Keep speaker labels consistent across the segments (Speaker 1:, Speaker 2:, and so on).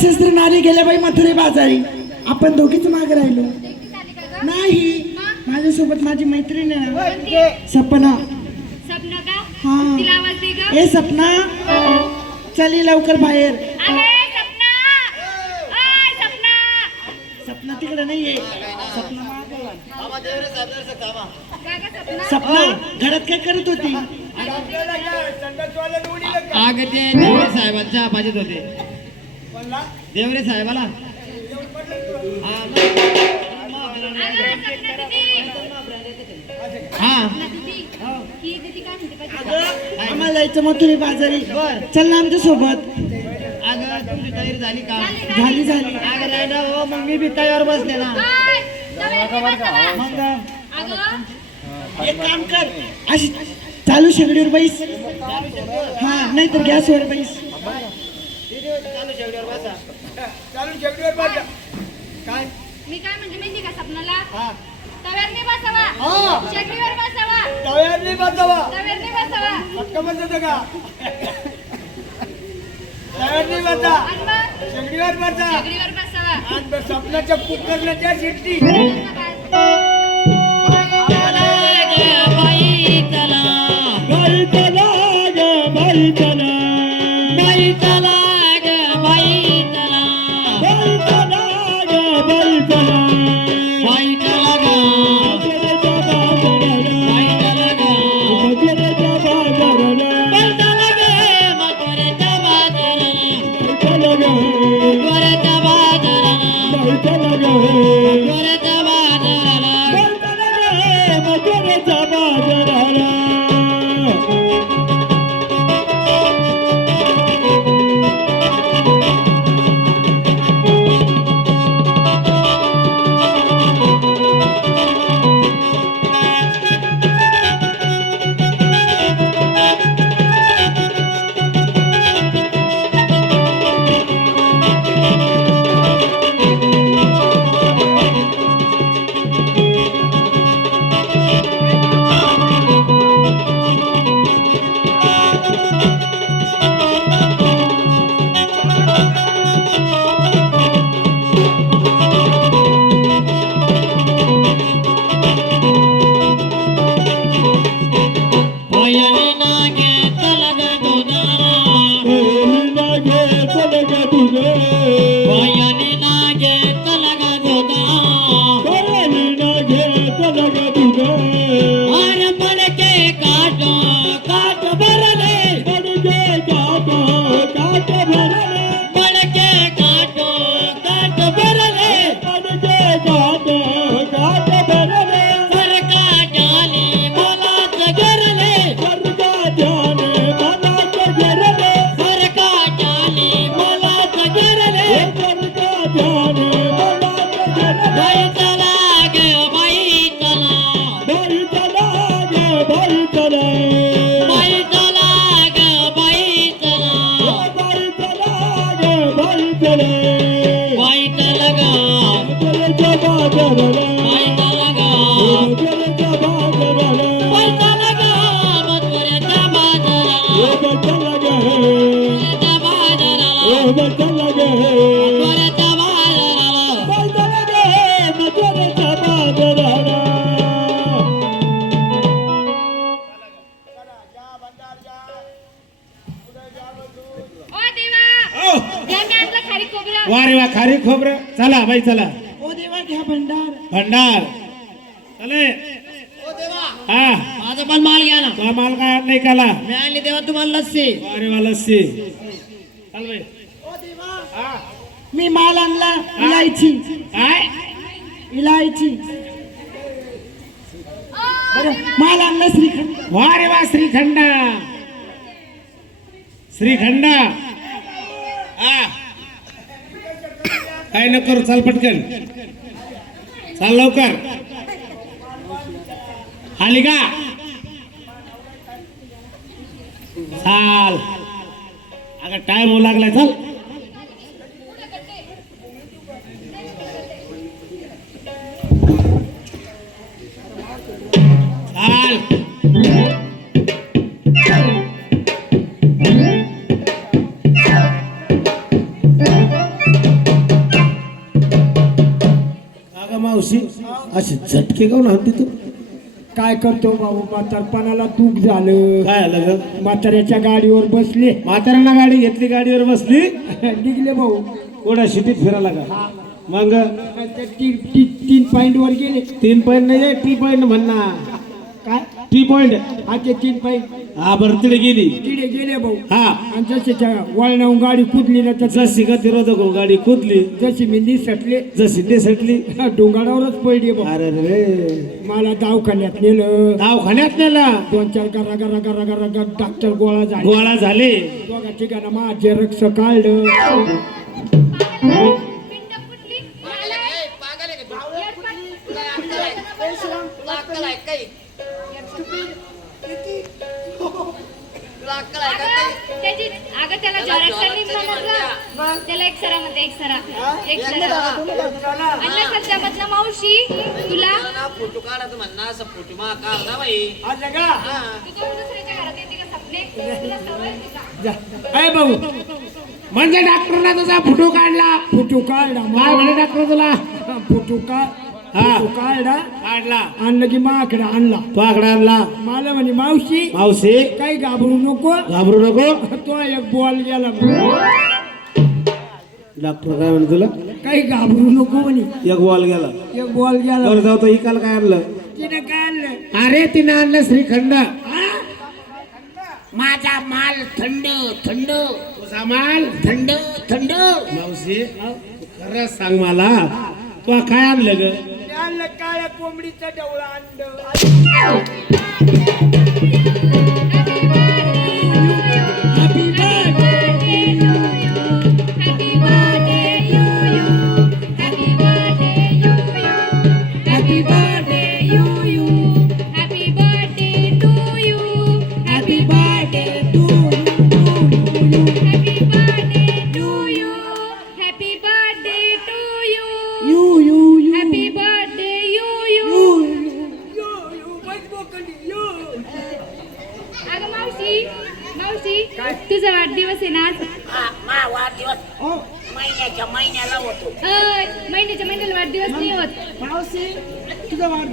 Speaker 1: शस्त्र नारी गेल्या बाई मथुरे बाजारी. आपण दोघीच मागे राहिलो. नाही. माझ्यासोबत माझी मैत्रीण आहे ना. सपना. हा.
Speaker 2: तिला आवाज दे ग.
Speaker 1: ए सपना. चली लवकर बाहेर.
Speaker 2: अरे सपना. ओय सपना.
Speaker 1: सपना तिकडे नाहीये. सपना घरात काय करत होती?
Speaker 3: आग ते साहेबांच्या बाजूत होते. देवरे साहेबाला. हा, हा
Speaker 2: ही?
Speaker 1: आम्हाला जायचं मथुरे बाजारी. चल ना आमच्यासोबत.
Speaker 3: अगं तुमची तयारी झाली का?
Speaker 1: झाली झाली.
Speaker 3: अगं नाही ना हो मग मी बी तयार बसले ना.
Speaker 1: मग
Speaker 2: अगं.
Speaker 1: एक काम कर. अशी चालू शेगडीवर बैस. हा नाही तर गॅसवर बैस.
Speaker 2: मी काय म्हणजे माहिती का सपनाला? तव्यावरती बसावा. शेगडीवर बसावा. तव्यावरती बसावा. आणि मग?
Speaker 4: शेगडीवर बसा.
Speaker 2: शेगडीवर बसावा.
Speaker 4: आणि स्वप्नाच्या कुकरला शिट्टी.
Speaker 1: बाई चला. ग பாடி चला बाई चला ओ
Speaker 2: देवा
Speaker 1: घ्या भंडार.
Speaker 5: भंडार. चले. हा.
Speaker 3: माझा पण माल घ्या ना.
Speaker 5: तुला माल काय नाही काला
Speaker 3: मी आणली तेव्हा तुम्हाला लस्सी.
Speaker 5: वा रे वा लस्सी. चल
Speaker 1: ओ देवा मी माल आणला इलायची.
Speaker 5: काय?
Speaker 1: इलायची. माल आणला श्रीखंड.
Speaker 5: वा रे वा श्रीखंड. श्रीखंड हा काय न करू चाल पटकन. चाल लवकर. आली का? चाल. अगं टाइम होऊ लागलाय चल चाल. असे झटके काऊन आणते तू.
Speaker 4: काय करतो बाबू? म्हातारपणाला दुःख झालं.
Speaker 5: काय आलं ग?
Speaker 4: म्हाताऱ्याच्या गाडीवर बसले.
Speaker 5: म्हाताऱ्यांना गाडी घेतली गाडीवर बसली?
Speaker 4: निघले भाऊ.
Speaker 5: कोणा शिटीत फिरायला का? मग?
Speaker 4: त्या ती- ती- तीन पॉइंट वर गेले.
Speaker 5: तीन पॉईंट नाही टी पॉईंट म्हणणार.
Speaker 4: काय?
Speaker 5: टी पॉईंट
Speaker 4: हा ते तीन पॉइंट
Speaker 5: हा बरं तिथे गेली.
Speaker 4: तिथे गेले भाऊ.
Speaker 5: हा.
Speaker 4: आणि जसे त्या वळणाहून गाडी कुदली ना तर
Speaker 5: जशी गतिरोधक हो, गाडी कुदली.
Speaker 4: जशी मी निसटले.
Speaker 5: जशी निसटली.
Speaker 4: डोंगारावरच पडली भाऊ.
Speaker 5: अरे रे.
Speaker 4: मला दवाखान्यात नेलं.
Speaker 5: दवाखान्यात नेला?
Speaker 4: दोन चार गरा गरा गरा गरा गरा डॉक्टर गोळा झाले.
Speaker 5: गोळा झाले.
Speaker 4: दोघा ठिकाणा माझे रक्त काढलं.
Speaker 2: मला अगं, त्याची अगं त्याला झेरॉक्सचा निम्मा म्हटलं त्याला एक सरा म्हणते एक सरा. एक सरा. आणि सध्या मधला मावशी तुला?
Speaker 3: फोटो काढायचं म्हणणं असं फोटो मा काढ ना बाई.
Speaker 2: तू दुसऱ्याच्या घरात येते का सपने?
Speaker 4: भाऊ
Speaker 5: म्हणजे डॉक्टरला तुझा फोटो काढला?
Speaker 4: फोटो काढला.
Speaker 5: काय म्हणे डॉक्टर तुला?
Speaker 4: फोटो का
Speaker 5: हा.
Speaker 4: फोटो काढला
Speaker 5: काढला
Speaker 4: आणलं की माकडे आणला.
Speaker 5: तो आकडा आणला.
Speaker 4: मला म्हणे मावशी.
Speaker 5: मावशी.
Speaker 4: काही घाबरू नको.
Speaker 5: घाबरू नको.
Speaker 4: तो एक बॉल गेला
Speaker 5: डॉक्टर काय म्हणे तुला?
Speaker 4: काही घाबरू नको म्हणे.
Speaker 5: एक बॉल गेला.
Speaker 4: एक बॉल गेला.
Speaker 5: बरं जाऊ तो. इकाल काय आणलं?
Speaker 4: तिने काय आणलं?
Speaker 5: अरे तिने आणलं श्रीखंड.
Speaker 3: माझा माल थंड थंड.
Speaker 5: तुझा माल?
Speaker 3: थंड थंड.
Speaker 5: मावशी खरंच सांग मला. तू काय आणलं ग?
Speaker 4: ते आणलं काळ्या कोंबडीचं डवळा अंड.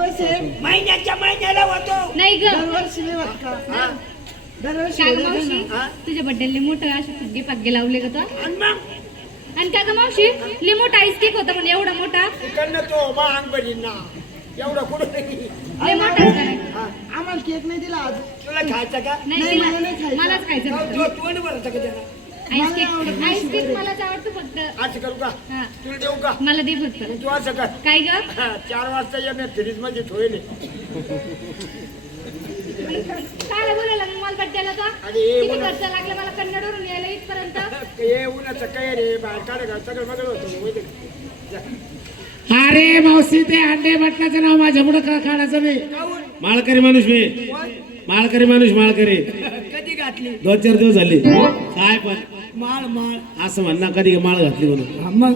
Speaker 2: आहे
Speaker 3: महिन्याच्या महिन्याला होतो.
Speaker 2: नाही ग.
Speaker 1: दरवर्षी नाही होत का? दरवर्षी
Speaker 2: का ग
Speaker 1: होतं
Speaker 2: मावशी
Speaker 1: ना.
Speaker 2: तुझ्या बड्डेले मोठं असे फुगे फग्गे लावले का तो
Speaker 3: आणि मग?
Speaker 2: आणि का ग मावशी लय मोठा आईस केक होता म्हणे एवढा मोठा.
Speaker 4: तिकडनं तो मा अंग बरीन ना एवढं कुठं नाही.
Speaker 2: लय मोठा होता. ना.
Speaker 1: हा, आम्हाला केक नाही दिला आज.
Speaker 4: तुला खायचं का?
Speaker 2: नाही
Speaker 1: नाही,
Speaker 2: तिला-
Speaker 1: मला नाही खायचं.
Speaker 2: मलाच खायचं.
Speaker 4: तू तोंड भरतं का त्याला? असं करू का? तुला देऊ का?
Speaker 2: मला दे फक्त.
Speaker 4: मग तू असं कर
Speaker 2: काय ग?
Speaker 4: चार वाजता ये मी फ्रीजमध्ये ठेवले.
Speaker 2: काय बोलायला मग मला बड्डेला तो
Speaker 4: अरे,
Speaker 2: किती
Speaker 4: बोला.
Speaker 2: खर्च लागला मला? कन्नडवरून यायला इथपर्यंत?
Speaker 4: हे उन्हाचं काय रे? बाहेर काढ का सगळं होतं. माहिती.
Speaker 5: अरे मावशी ते अंडे बटनाचं नाव माझ्या पुढे काढायचं नाही
Speaker 4: काहून?
Speaker 5: माळकरी माणूस मी? माळकरी माणूस माळकरी.
Speaker 4: कधी घातली?
Speaker 5: दोन चार दिवस झाले. काय पण
Speaker 4: माळ माळ.
Speaker 5: असं म्हणणार कधी माळ घातली म्हणून?
Speaker 4: हा, मग?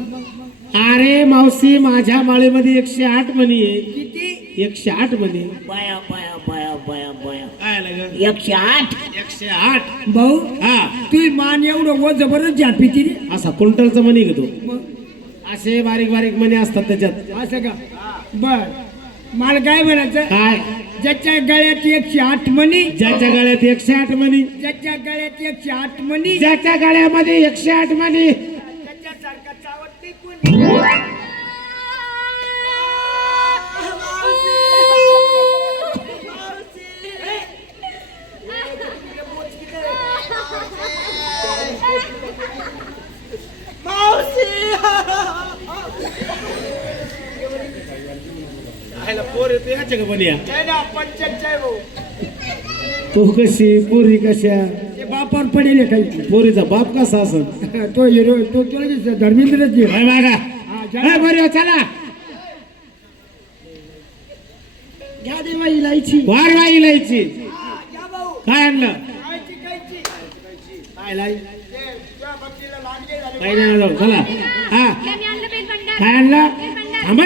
Speaker 5: अरे मावशी माझ्या माळेमध्ये एकशे आठ मणी आहे.
Speaker 4: किती?
Speaker 5: एकशे आठ मणी.
Speaker 3: बाया बाया बाया बाया बाया.
Speaker 5: काय आलं
Speaker 3: एकशे आठ?
Speaker 5: एकशे आठ.
Speaker 4: भाऊ
Speaker 5: हा.
Speaker 4: तू मान एवढं व जबरदस्त झापी ती
Speaker 5: असा क्विंटलचा मणी घेतो
Speaker 4: मग?
Speaker 5: असे बारीक बारीक मणी असतात त्याच्यात.
Speaker 4: असं का? बर. मला काय म्हणायचं?
Speaker 5: काय?
Speaker 4: ज्याच्या गळ्यात एकशे आठ मणी
Speaker 5: ज्याच्या गळ्यात एकशे आठ मणी.
Speaker 4: ज्याच्या गळ्यात एकशे आठ मणी
Speaker 5: ज्याच्या गळ्यामध्ये एकशे आठ मणी.
Speaker 4: त्याच्यासारखा चावत नाही कोणी.
Speaker 5: का
Speaker 4: भाऊ
Speaker 5: तू कशी पोरी कशा?
Speaker 4: ते बापावर पडेल काही
Speaker 5: पोरीचा बाप कसा असत
Speaker 4: तो हिरो तो तो धर्मेंद्रच आहे.
Speaker 5: मागा.
Speaker 4: हा,
Speaker 5: बरं चला.
Speaker 1: घ्या देवा इलायची
Speaker 5: वार वाई इलायची
Speaker 4: हा, या भाऊ.
Speaker 5: काय आणलं?
Speaker 4: खायची खायची.
Speaker 5: काय लाई?
Speaker 4: ते तुझ्या बकरीला लांडगे झाले.
Speaker 5: काही नाही चला. हा
Speaker 2: काय आणलं?
Speaker 5: थांबा.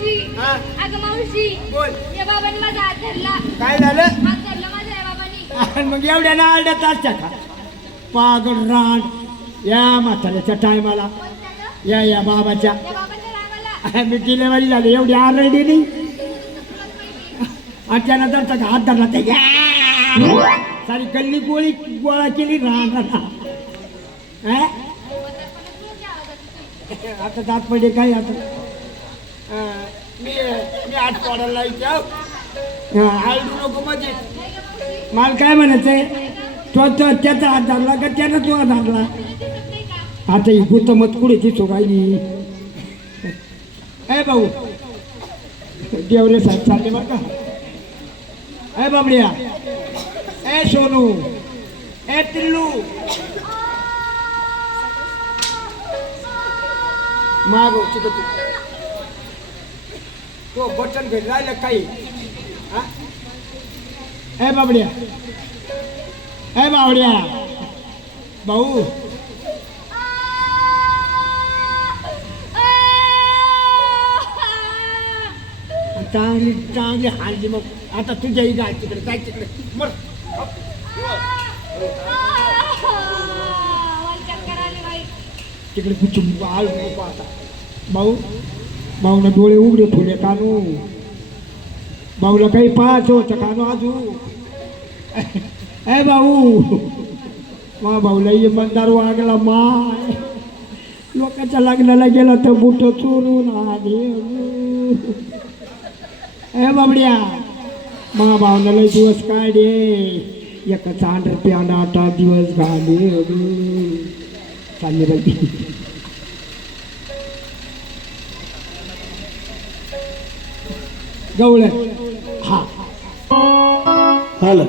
Speaker 2: मावशी.
Speaker 4: हा?
Speaker 2: अगं मावशी
Speaker 4: बोल.
Speaker 2: या बाबांनी माझा हात धरला.
Speaker 4: काय झालं?
Speaker 2: हात धरला माझ्या या बाबांनी.
Speaker 4: आणि मग एवढ्या ना आलड्यात असत्या का? पागल रांड या म्हाताऱ्याच्या टायमाला. या या बाबाच्या.
Speaker 2: या
Speaker 4: मी डिलेवरी झाली. एवढी आरडी नाही. आणि त्यानंतर त्याचा हात धरला ते या. सारी गल्ली गोळी गोळा केली राहणार आता दात पडे काय आता? अं, मी मी आठ पडायला आलडू नको म्हणजे मला काय म्हणायचंय? तो तो त्याचा हात धरला का त्यानं तो धरला? आता ही गुतमत कुठे ती सोगायली ए भाऊ. देवरे साहेब चालले बरं का? ए बाबड्या. ए सोनू. ए पिल्लू. मागो तिथं तू. तो बटन भेट राहिलं काही. हा? ए बाबड्या. ए बाबड्या. भाऊ. चांगली चांगली हांडी मग. आता तुझ्या ही गाय तिकडे जाय तिकडे. मर. तिकडे आळ नको आता. भाऊ. भाऊला डोळे उघडे फुले कानू भाऊला काही पाहायचं होतं कानू आजू ए भाऊ मा भाऊला इमानदार वागला माय लोकांच्या लग्नाला गेला तर बुट चोरून आले ए बाबड्या मा भावना लय दिवस काढे एका चांडर प्याना आठ दिवस घाले चालले बाई गवळ्या हा.
Speaker 5: झालं